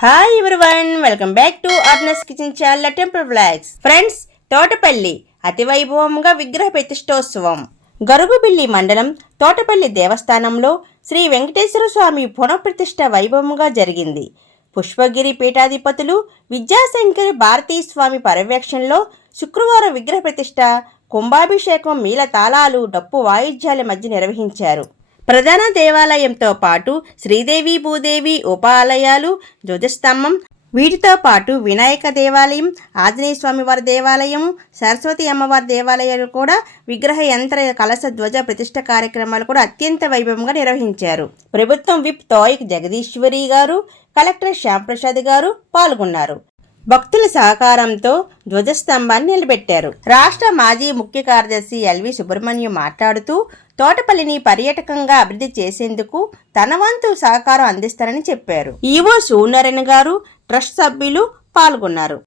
Hi everyone, welcome back to Arna's kitchen channel temple vlogs. Friends, Thotapalli అతి వైభవంగా విగ్రహ ప్రతిష్టోత్సవం. గరుగుబిల్లి మండలం తోటపల్లి దేవస్థానంలో శ్రీ వెంకటేశ్వర స్వామి పునఃప్రతిష్ఠ వైభవంగా జరిగింది. పుష్పగిరి పీఠాధిపతులు విద్యాశంకరి భారతీ స్వామి పర్యవేక్షణలో శుక్రవారం విగ్రహ ప్రతిష్ఠ, కుంభాభిషేకం, మీల తాళాలు, డప్పు వాయిద్యాల మధ్య నిర్వహించారు. ప్రధాన దేవాలయంతో పాటు శ్రీదేవి భూదేవి ఉపాలయాలు, ధ్వజస్తంభం, వీటితో పాటు వినాయక దేవాలయం, ఆంజనేయ స్వామివారి దేవాలయం, సరస్వతి అమ్మవారి దేవాలయాలు కూడా విగ్రహ యంత్ర కలశ ధ్వజ ప్రతిష్ఠ కార్యక్రమాలు కూడా అత్యంత వైభవంగా నిర్వహించారు. ప్రభుత్వం విప్ తోయిక్ జగదీశ్వరి గారు, కలెక్టర్ శ్యాంప్రసాద్ గారు పాల్గొన్నారు. భక్తుల సహకారంతో ధ్వజస్తంభాన్ని నిలబెట్టారు. రాష్ట్ర మాజీ ముఖ్య కార్యదర్శి ఎల్వి సుబ్రహ్మణ్యం మాట్లాడుతూ, తోటపల్లిని పర్యాటకంగా అభివృద్ధి చేసేందుకు తన వంతు సహకారం అందిస్తారని చెప్పారు. ఈవో సూర్యనారాయణ గారు, ట్రస్ట్ సభ్యులు పాల్గొన్నారు.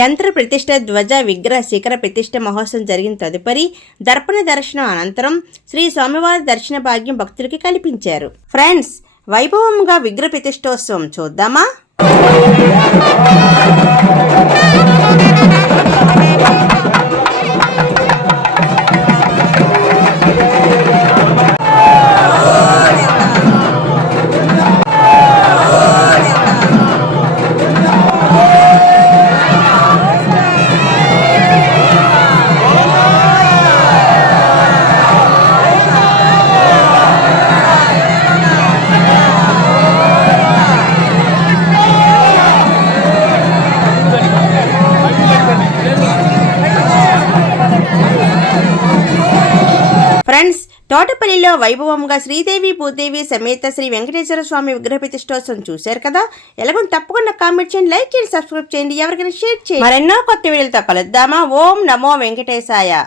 యంత్ర ప్రతిష్ఠ, ధ్వజ విగ్రహ శిఖర ప్రతిష్ఠ మహోత్సవం జరిగిన తదుపరి దర్పణ దర్శనం అనంతరం శ్రీ స్వామివారి దర్శన భాగ్యం భక్తులకి కల్పించారు. ఫ్రెండ్స్, వైభవంగా విగ్రహ ప్రతిష్టోత్సవం చూద్దామా? ఫ్రెండ్స్, తోటపల్లిలో వైభవంగా శ్రీదేవి భూదేవి సమేత శ్రీ వెంకటేశ్వర స్వామి విగ్రహ ప్రతిష్టోత్సవం చూశారు కదా. ఎలాగో తప్పకుండా కామెంట్ చేయండి, లైక్ చేయండి, సబ్స్క్రైబ్ చేయండి, ఎవరికైనా షేర్ చేయండి. మరెన్నో కొత్త వీడియోలతో కలుద్దామా? ఓం నమో వెంకటేశాయ.